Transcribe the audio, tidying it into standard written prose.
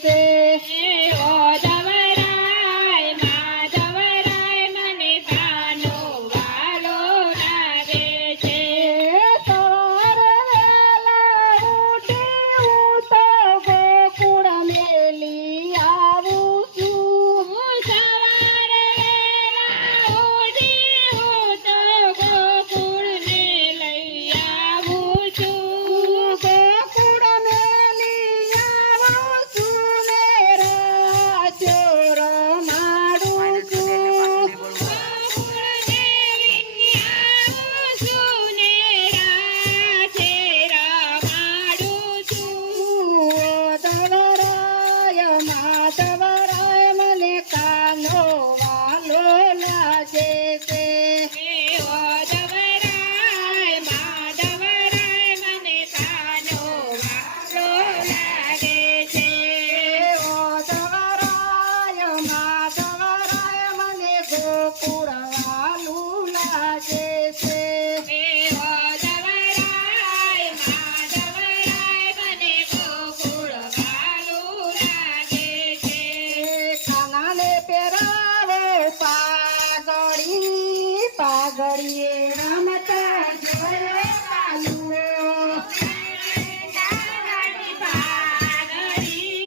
છે. ઓ ધવરાય માધવરાય મને કાનો વાલો લાગે છે. સવારે વહેલા ઉઠી હું તો ગોકુળ મેલી આવું છું. સવારે વહેલા ઉઠી હું તો ગોકુળને લઈ આવું છું. ગોકુળ મેલી આવું છું ને રાસ્યો રમાડું છું. ગોકુળને લઈ આવું છું ને રાધે રમાડું છું. ઓ ધવરાય માધવરાય મને કાનો વાલો લાગે છે. ઓ ધવરાય માધવરાય મને કાનો વાલો લાગે છે. ઓ ધવરાય માધવરાય મને ગોકુળ વાલું લાગે છે. ઓ ધવરાય માધવરાય મને ગોકુળ વાલું લાગે છે. કાનાને પહેરાવો પાઘડી પાઘડીએ